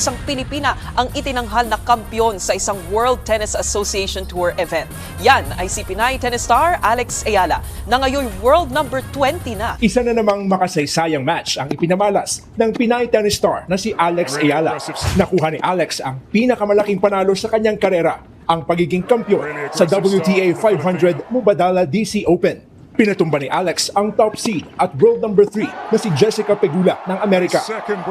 isang Pilipina ang itinanghal na kampiyon sa isang World Tennis Association Tour event. Yan ay si Pinay tennis star Alex Ayala na ngayon world number 20 na. Isa na namang makasaysayang match ang ipinamalas ng Pinay tennis star na si Alex Ayala. Nakuha ni Alex ang pinakamalaking panalo sa kanyang karera, ang pagiging kampiyon sa WTA 500 Mubadala DC Open. Pinatumba ni Alex ang top seed at world number 3 na si Jessica Pegula ng Amerika.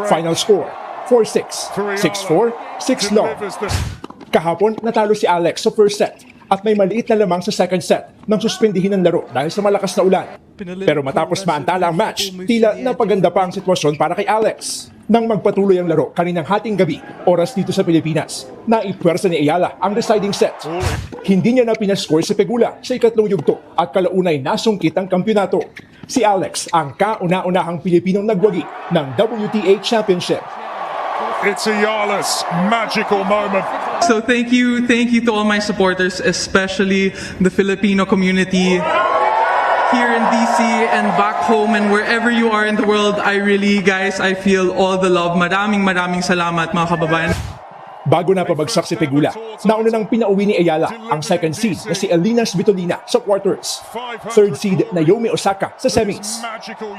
Final score, 4-6, 6-4, 6-love. Kahapon, natalo si Alex sa first set at may maliit na lamang sa second set nang suspindihin ang laro dahil sa malakas na ulan. Pero matapos maantala ang match, tila napaganda pa ang sitwasyon para kay Alex. Nang magpatuloy ang laro kaninang hating gabi, oras dito sa Pilipinas, naipwersa ni Ayala ang deciding set. Hindi niya na pinascore si Pegula sa ikatlong yugto at kalaunay nasungkit ang kampyonato. Si Alex ang kauna-unahang Pilipinong nagwagi ng WTA Championship. It's Ayala's magical moment. So thank you to all my supporters, especially the Filipino community here in DC and back home and wherever you are in the world. I feel all the love. Maraming salamat mga kababayan. Bago na pabagsak si Pegula, nauna nang pinauwi ni Ayala ang second seed na si Elina Svitolina sa quarters, third seed Naomi Osaka sa semis,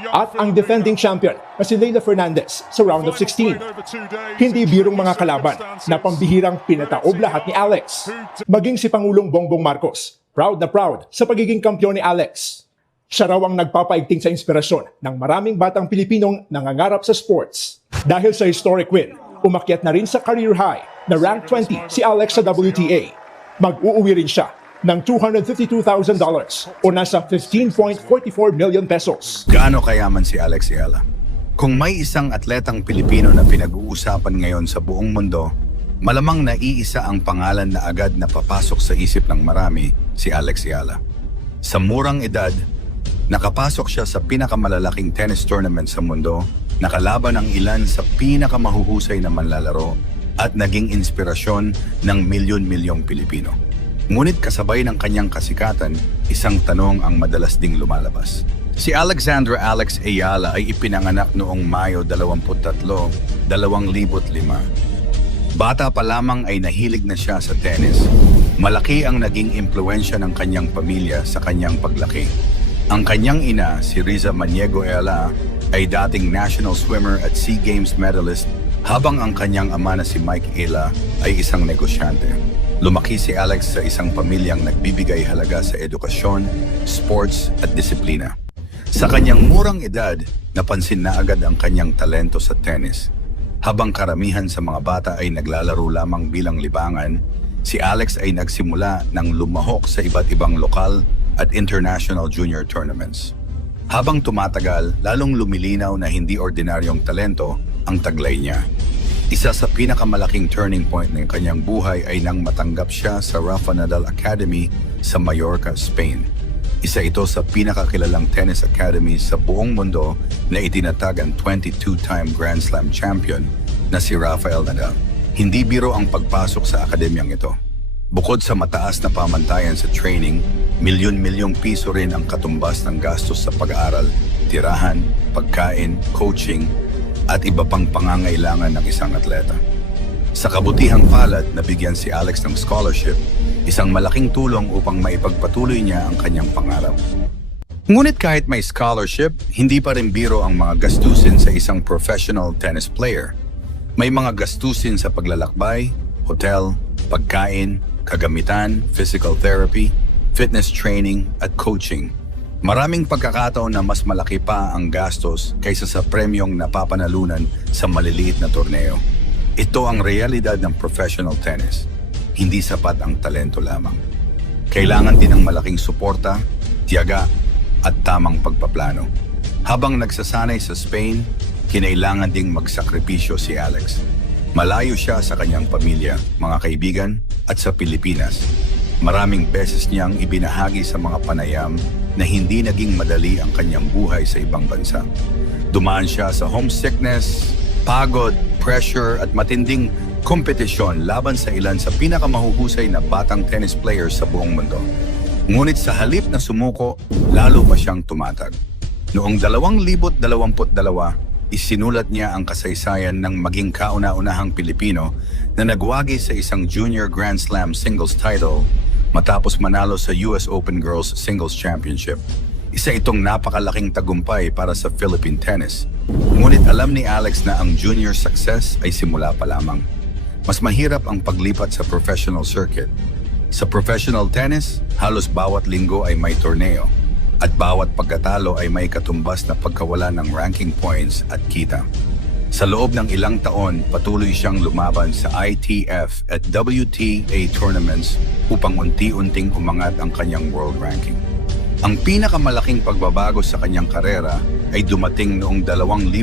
at ang defending champion na si Leylah Fernandez sa round of 16. Hindi birong mga kalaban na pambihirang pinataob lahat ni Alex. Maging si Pangulong Bongbong Marcos, proud na proud sa pagiging kampiyon ni Alex. Siya raw ang nagpapaigting sa inspirasyon ng maraming batang Pilipinong nangangarap sa sports. Dahil sa historic win, umakyat na rin sa career high na rank 20 si Alex sa WTA. Mag-uuwi rin siya ng $252,000 o nasa 15.44 million pesos. Gaano kayaman si Alex Ayala? Kung may isang atletang Pilipino na pinag-uusapan ngayon sa buong mundo, malamang naiisa ang pangalan na agad na papasok sa isip ng marami, si Alex Ayala. Sa murang edad, nakapasok siya sa pinakamalalaking tennis tournament sa mundo, nakalaban ang ilan sa pinakamahuhusay na manlalaro at naging inspirasyon ng milyon-milyong Pilipino. Ngunit kasabay ng kanyang kasikatan, isang tanong ang madalas ding lumalabas. Si Alexandra Alex Ayala ay ipinanganak noong Mayo 23, 2005. Bata pa lamang ay nahilig na siya sa tennis. Malaki ang naging impluwensya ng kanyang pamilya sa kanyang paglaki. Ang kanyang ina, si Riza Maniego Ayala, ay dating national swimmer at SEA Games medalist, habang ang kanyang ama na si Mike Ayala ay isang negosyante. Lumaki si Alex sa isang pamilyang nagbibigay halaga sa edukasyon, sports at disiplina. Sa kanyang murang edad, napansin na agad ang kanyang talento sa tennis. Habang karamihan sa mga bata ay naglalaro lamang bilang libangan, si Alex ay nagsimula ng lumahok sa iba't ibang lokal at international junior tournaments. Habang tumatagal, lalong lumilinaw na hindi ordinaryong talento ang taglay niya. Isa sa pinakamalaking turning point ng kanyang buhay ay nang matanggap siya sa Rafa Nadal Academy sa Mallorca, Spain. Isa ito sa pinakakilalang tennis academy sa buong mundo na itinatag ang 22-time Grand Slam champion na si Rafael Nadal. Hindi biro ang pagpasok sa akademyang ito. Bukod sa mataas na pamantayan sa training, milyon-milyong piso rin ang katumbas ng gastos sa pag-aaral, tirahan, pagkain, coaching, at iba pang pangangailangan ng isang atleta. Sa kabutihang palad, nabigyan si Alex ng scholarship, isang malaking tulong upang maipagpatuloy niya ang kanyang pangarap. Ngunit kahit may scholarship, hindi pa rin biro ang mga gastusin sa isang professional tennis player. May mga gastusin sa paglalakbay, hotel, pagkain, kagamitan, physical therapy, fitness training, at coaching. Maraming pagkakataon na mas malaki pa ang gastos kaysa sa premyong napapanalunan sa maliliit na torneo. Ito ang realidad ng professional tennis. Hindi sapat ang talento lamang. Kailangan din ng malaking suporta, tiyaga, at tamang pagpaplano. Habang nagsasanay sa Spain, kinailangan ding magsakripisyo si Alex. Malayo siya sa kanyang pamilya, mga kaibigan, at sa Pilipinas. Maraming beses niyang ibinahagi sa mga panayam na hindi naging madali ang kanyang buhay sa ibang bansa. Dumaan siya sa homesickness, pagod, pressure at matinding kompetisyon laban sa ilan sa pinakamahuhusay na batang tennis players sa buong mundo. Ngunit sa halip na sumuko, lalo pa siyang tumatag. Noong 2022, isinulat niya ang kasaysayan ng maging kauna-unahang Pilipino na nagwagi sa isang Junior Grand Slam singles title matapos manalo sa US Open Girls Singles Championship. Isa itong napakalaking tagumpay para sa Philippine tennis. Ngunit alam ni Alex na ang junior success ay simula pa lamang. Mas mahirap ang paglipat sa professional circuit. Sa professional tennis, halos bawat linggo ay may torneo at bawat pagkatalo ay may katumbas na pagkawala ng ranking points at kita. Sa loob ng ilang taon, patuloy siyang lumaban sa ITF at WTA tournaments upang unti-unting umangat ang kanyang world ranking. Ang pinakamalaking pagbabago sa kanyang karera ay dumating noong 2025.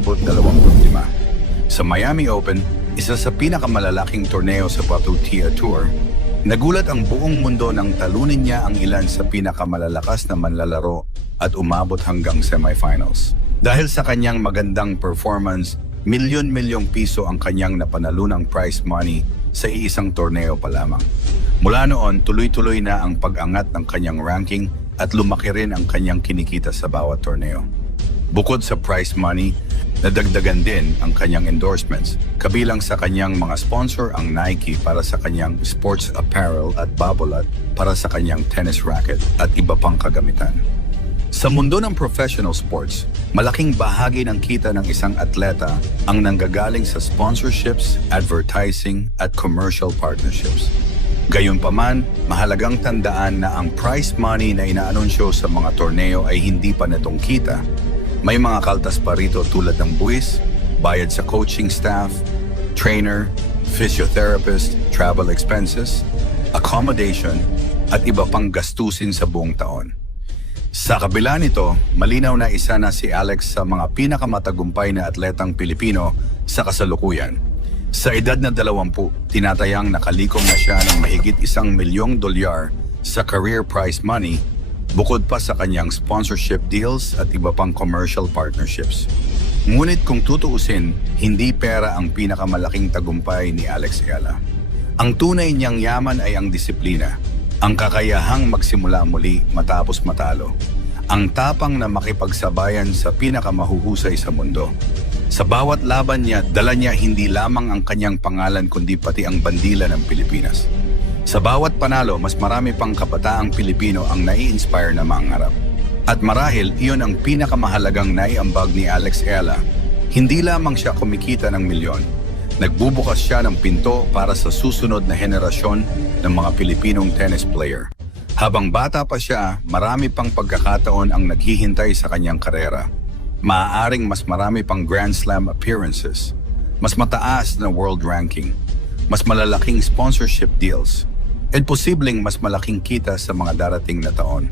Sa Miami Open, isa sa pinakamalalaking torneo sa WTA Tour, nagulat ang buong mundo nang talunin niya ang ilan sa pinakamalalakas na manlalaro at umabot hanggang semifinals. Dahil sa kanyang magandang performance, milyon-milyong piso ang kanyang napanalunang prize money sa iisang torneo pa lamang. Mula noon, tuloy-tuloy na ang pag-angat ng kanyang ranking at lumaki rin ang kanyang kinikita sa bawat torneo. Bukod sa prize money, nadagdagan din ang kanyang endorsements, kabilang sa kanyang mga sponsor ang Nike para sa kanyang sports apparel at Babolat para sa kanyang tennis racket at iba pang kagamitan. Sa mundo ng professional sports, malaking bahagi ng kita ng isang atleta ang nanggagaling sa sponsorships, advertising at commercial partnerships. Gayunpaman, mahalagang tandaan na ang prize money na inaanunsyo sa mga torneo ay hindi pa netong kita. May mga kaltas pa rito tulad ng buwis, bayad sa coaching staff, trainer, physiotherapist, travel expenses, accommodation, at iba pang gastusin sa buong taon. Sa kabila nito, malinaw na isa na si Alex sa mga pinakamatagumpay na atletang Pilipino sa kasalukuyan. Sa edad na 20, tinatayang nakalikom na siya ng mahigit $1 milyong sa career prize money, bukod pa sa kanyang sponsorship deals at iba pang commercial partnerships. Ngunit kung tutuusin, hindi pera ang pinakamalaking tagumpay ni Alex Ayala. Ang tunay niyang yaman ay ang disiplina, ang kakayahang magsimula muli matapos matalo, ang tapang na makipagsabayan sa pinakamahuhusay sa mundo. Sa bawat laban niya, dala niya hindi lamang ang kanyang pangalan kundi pati ang bandila ng Pilipinas. Sa bawat panalo, mas marami pang kabataang Pilipino ang nai-inspire na mangarap. At marahil, iyon ang pinakamahalagang naiambag ni Alex Ayala. Hindi lamang siya kumikita ng milyon. Nagbubukas siya ng pinto para sa susunod na henerasyon ng mga Pilipinong tennis player. Habang bata pa siya, marami pang pagkakataon ang naghihintay sa kanyang karera. Maaaring mas marami pang Grand Slam appearances, mas mataas na world ranking, mas malalaking sponsorship deals, at posibleng mas malaking kita sa mga darating na taon.